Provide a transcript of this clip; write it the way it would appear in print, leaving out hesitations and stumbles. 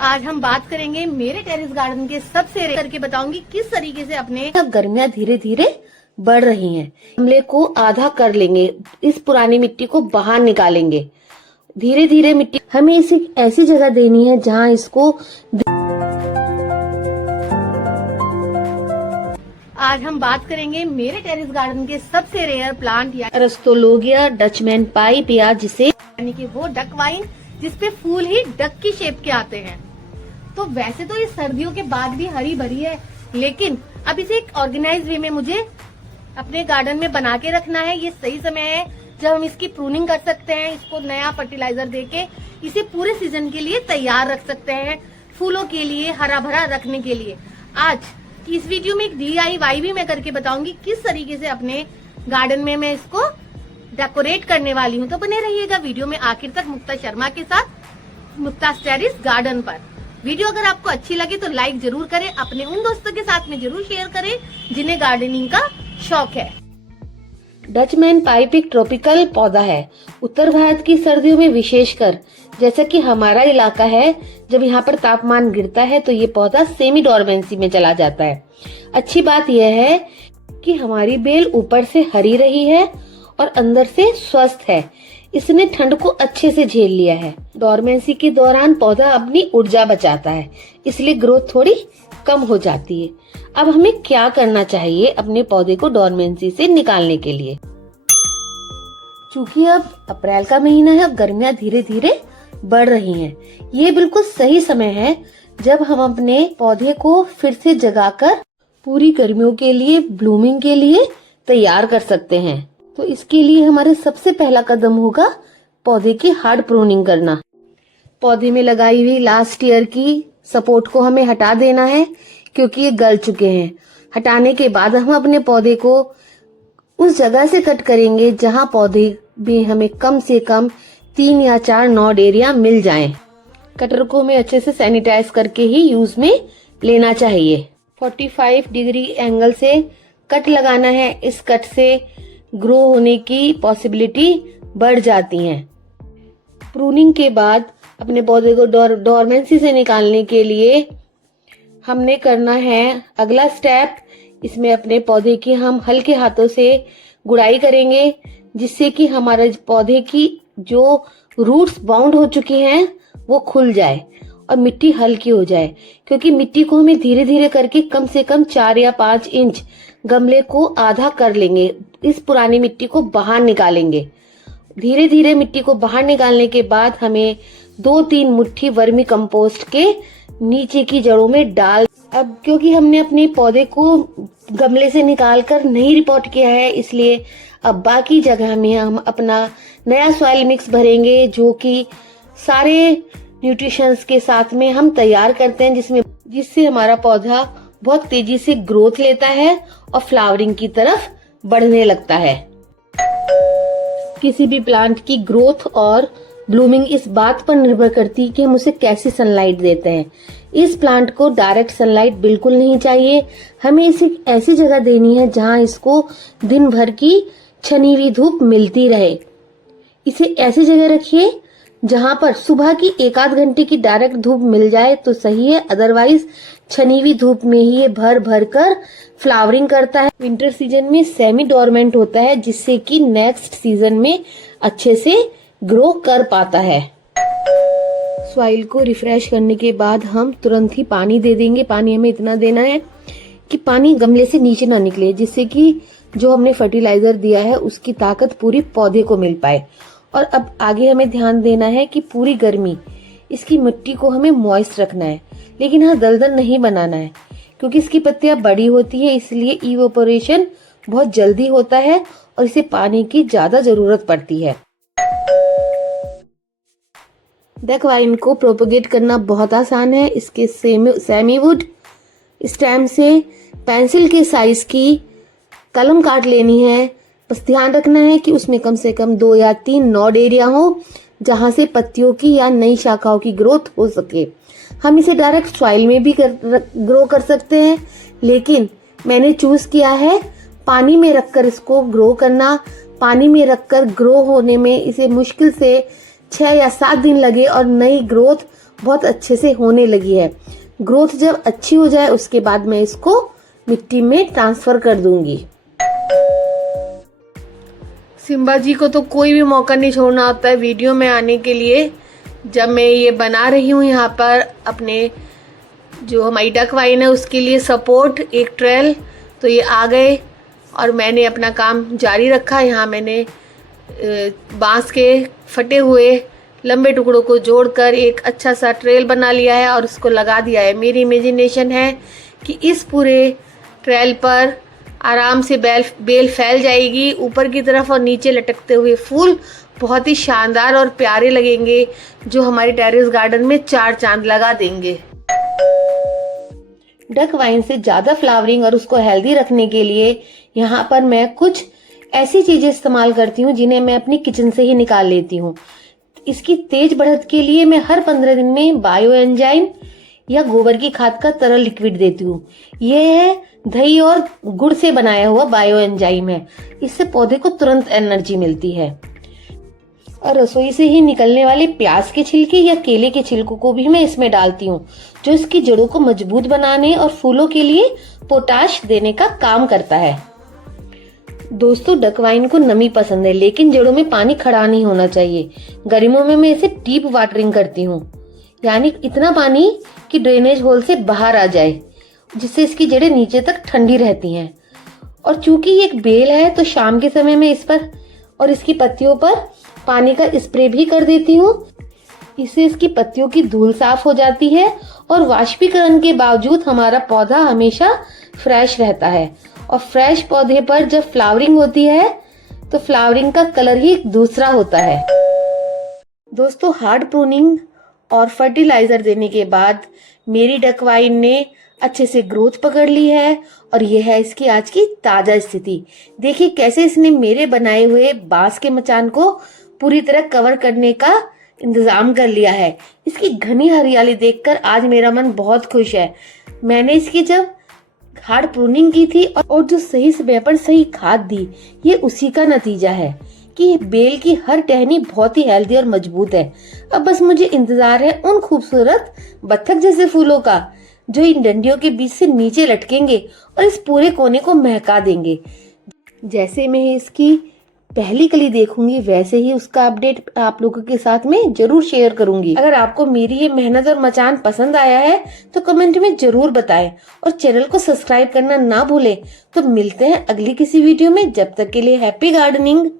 आज हम बात करेंगे मेरे टेरेस गार्डन के सबसे करके बताऊंगी किस तरीके से अपने गर्मियाँ धीरे धीरे बढ़ रही हैं। गमले को आधा कर लेंगे, इस पुरानी मिट्टी को बाहर निकालेंगे। धीरे धीरे मिट्टी हमें इसे ऐसी जगह देनी है जहां इसको आज हम बात करेंगे मेरे टेरेस गार्डन के सबसे रेयर प्लांट या अरिस्टोलोगिया डचमैन पाइप या जिसे यानी कि वो डक वाइन जिसपे फूल ही डक की शेप के आते हैं। तो वैसे तो ये सर्दियों के बाद भी हरी भरी है, लेकिन अब इसे एक ऑर्गेनाइज वे में मुझे अपने गार्डन में बना के रखना है। ये सही समय है जब हम इसकी प्रूनिंग कर सकते हैं, इसको नया फर्टिलाइजर देके इसे पूरे सीजन के लिए तैयार रख सकते हैं, फूलों के लिए हरा भरा रखने के लिए। आज की इस वीडियो में एक DIY भी मैं करके बताऊंगी किस तरीके से अपने गार्डन में मैं इसको डेकोरेट करने वाली हूँ। तो बने रहिएगा वीडियो में आखिर तक मुक्ता शर्मा के साथ, मुक्ता's टेरेस गार्डन पर। वीडियो अगर आपको अच्छी लगे तो लाइक जरूर करें, अपने उन दोस्तों के साथ में जरूर शेयर करें जिन्हें गार्डनिंग का शौक है। डचमैन पाइप एक ट्रॉपिकल पौधा है। उत्तर भारत की सर्दियों में विशेषकर, जैसा कि हमारा इलाका है, जब यहाँ पर तापमान गिरता है तो ये पौधा सेमी डोरमेंसी में चला जाता है। अच्छी बात यह है कि हमारी बेल ऊपर से हरी रही है और अंदर से स्वस्थ है। इसने ठंड को अच्छे से झेल लिया है। डोरमेंसी के दौरान पौधा अपनी ऊर्जा बचाता है, इसलिए ग्रोथ थोड़ी कम हो जाती है। अब हमें क्या करना चाहिए अपने पौधे को डोरमेंसी से निकालने के लिए? चूंकि अब अप्रैल का महीना है, अब गर्मियाँ धीरे धीरे बढ़ रही हैं। ये बिल्कुल सही समय है जब हम अपने पौधे को फिर से जगाकर पूरी गर्मियों के लिए, ब्लूमिंग के लिए तैयार कर सकते हैं। तो इसके लिए हमारा सबसे पहला कदम होगा पौधे की हार्ड प्रूनिंग करना। पौधे में लगाई हुई लास्ट ईयर की सपोर्ट को हमें हटा देना है, क्योंकि ये गल चुके हैं। हटाने के बाद हम अपने पौधे को उस जगह से कट करेंगे जहां पौधे में हमें कम से कम 3 या 4 नॉड एरिया मिल जाएं। कटर को हमें अच्छे से सैनिटाइज करके ही यूज में लेना चाहिए। 45 डिग्री एंगल से कट लगाना है। इस कट से ग्रो होने की पॉसिबिलिटी बढ़ जाती है। प्रूनिंग के बाद अपने पौधे को डोरमेंसी से निकालने के लिए हमने करना है अगला स्टेप। इसमें अपने पौधे की हम हल्के हाथों से गुड़ाई करेंगे, जिससे कि हमारे पौधे की जो रूट्स बाउंड हो चुकी हैं वो खुल जाए और मिट्टी हल्की हो जाए। क्योंकि मिट्टी को हमें धीरे धीरे करके कम से कम 4 या 5 इंच गमले को आधा कर लेंगे। इस पुरानी मिट्टी को बाहर निकालेंगे। धीरे धीरे मिट्टी को बाहर निकालने के बाद हमें 2-3 मुट्ठी वर्मी कंपोस्ट के नीचे की जड़ों में डाल। अब क्योंकि हमने अपने पौधे को गमले से निकालकर नहीं रिपोर्ट किया है, इसलिए अब बाकी जगह में हम अपना नया सॉइल मिक्स भरेंगे, जो कि सारे न्यूट्रिशंस के साथ में हम तैयार करते हैं, जिससे हमारा पौधा बहुत तेजी से ग्रोथ लेता है और फ्लावरिंग की तरफ बढ़ने लगता है। किसी भी प्लांट की ग्रोथ और ब्लूमिंग इस बात पर निर्भर करती है कि हम उसे कैसी सनलाइट देते हैं। इस प्लांट को डायरेक्ट सनलाइट बिल्कुल नहीं चाहिए। हमें इसे ऐसी जगह देनी है जहां इसको दिन भर की छनी हुई धूप मिलती रहे। इसे ऐसी जगह रखिए जहां पर सुबह की 1-8 घंटे की डायरेक्ट धूप मिल जाए तो सही है, अदरवाइज छनी हुई धूप में ही ये भर भर कर फ्लावरिंग करता है। विंटर सीजन में सेमी डोरमेंट होता है, जिससे कि नेक्स्ट सीजन में अच्छे से ग्रो कर पाता है। सॉइल को रिफ्रेश करने के बाद हम तुरंत ही पानी दे देंगे। पानी हमें इतना देना है कि पानी गमले से नीचे ना निकले, जिससे कि जो हमने फर्टिलाइजर दिया है उसकी ताकत पूरी पौधे को मिल पाए। और अब आगे हमें ध्यान देना है कि पूरी गर्मी इसकी मिट्टी को हमें मॉइस्ट रखना है, लेकिन हाँ दलदल नहीं बनाना है, क्योंकि इसकी पत्तियां बड़ी होती है, इसलिए इवेपोरेशन बहुत जल्दी होता है और इसे पानी की ज्यादा जरूरत पड़ती है। डक वाइन को प्रोपोगेट करना बहुत आसान है। इसके सेमीवुड स्टेम से पेंसिल के साइज की कलम काट लेनी है। बस ध्यान रखना है कि उसमें कम से कम 2 या 3 नॉड एरिया हो, जहां से पत्तियों की या नई शाखाओं की ग्रोथ हो सके। हम इसे डायरेक्ट सॉइल में भी ग्रो कर सकते हैं, लेकिन मैंने चूज किया है पानी में रखकर इसको ग्रो करना। पानी में रखकर ग्रो होने में इसे मुश्किल से 6 या 7 दिन लगे और नई ग्रोथ बहुत अच्छे से होने लगी है। ग्रोथ जब अच्छी हो जाए उसके बाद मैं इसको मिट्टी में ट्रांसफर कर दूंगी। सिम्बा जी को तो कोई भी मौका नहीं छोड़ना होता है वीडियो में आने के लिए। जब मैं ये बना रही हूँ यहाँ पर अपने जो हमारी डक वाइन है उसके लिए सपोर्ट एक ट्रेल, तो ये आ गए और मैंने अपना काम जारी रखा। यहाँ मैंने बांस के फटे हुए लंबे टुकड़ों को जोड़कर एक अच्छा सा ट्रेल बना लिया है और उसको लगा दिया है। मेरी इमेजिनेशन है कि इस पूरे ट्रेल पर आराम से बेल फैल जाएगी ऊपर की तरफ और नीचे लटकते हुए फूल बहुत ही शानदार और प्यारे लगेंगे, जो हमारे टेरेस गार्डन में चार चांद लगा देंगे। डक वाइन से ज्यादा फ्लावरिंग और उसको हेल्दी रखने के लिए यहाँ पर मैं कुछ ऐसी चीजें इस्तेमाल करती हूँ जिन्हें मैं अपनी किचन से ही निकाल लेती हूँ। इसकी तेज बढ़त के लिए मैं हर 15 दिन में बायो एंजाइम या गोबर की खाद का तरल लिक्विड देती हूँ। ये है दही और गुड़ से बनाया हुआ बायो एंजाइम है। इससे पौधे को तुरंत एनर्जी मिलती है। और रसोई से ही निकलने वाले प्याज के छिलके या केले के छिलकों को भी मैं इसमें डालती हूँ, जो इसकी जड़ों को मजबूत बनाने और फूलों के लिए पोटाश देने का काम करता है। दोस्तों, डक वाइन को नमी पसंद है लेकिन जड़ों में पानी खड़ा नहीं होना चाहिए। गर्मियों में मैं इसे डीप वाटरिंग करती हूँ, यानी इतना पानी कि ड्रेनेज होल से बाहर आ जाए, जिससे इसकी जड़ें नीचे तक ठंडी रहती हैं। और चूंकि ये एक बेल है तो शाम के समय में इस पर और इसकी पत्तियों पर पानी का स्प्रे भी कर देती हूँ। इससे इसकी पत्तियों की धूल साफ हो जाती है और वाष्पीकरण के बावजूद हमारा पौधा हमेशा फ्रेश रहता है। और फ्रेश पौधे पर जब फ्लावरिंग होती है तो फ्लावरिंग का कलर ही दूसरा होता है। दोस्तों, हार्ड प्रूनिंग और फर्टिलाइजर देने के बाद मेरी डक वाइन ने अच्छे से ग्रोथ पकड़ ली है और यह है इसकी आज की ताजा स्थिति। देखिए कैसे इसने मेरे बनाए हुए बांस के मचान को पूरी तरह कवर करने का इंतजाम कर लिया है। इसकी घनी हरियाली देखकर आज मेरा मन बहुत खुश है। मैंने इसकी जब हार्ड प्रूनिंग की थी और जो सही समय पर सही खाद दी, ये उसी का नतीजा है कि बेल की हर टहनी बहुत ही हेल्दी और मजबूत है। अब बस मुझे इंतजार है उन खूबसूरत बत्तख जैसे फूलों का, जो इन डंडियों के बीच से नीचे लटकेंगे और इस पूरे कोने को महका देंगे। जैसे मैं इसकी पहली कली देखूंगी वैसे ही उसका अपडेट आप लोगों के साथ में जरूर शेयर करूंगी। अगर आपको मेरी ये मेहनत और मचान पसंद आया है तो कमेंट में जरूर बताएं और चैनल को सब्सक्राइब करना ना भूलें। तो मिलते हैं अगली किसी वीडियो में। जब तक के लिए हैप्पी गार्डनिंग।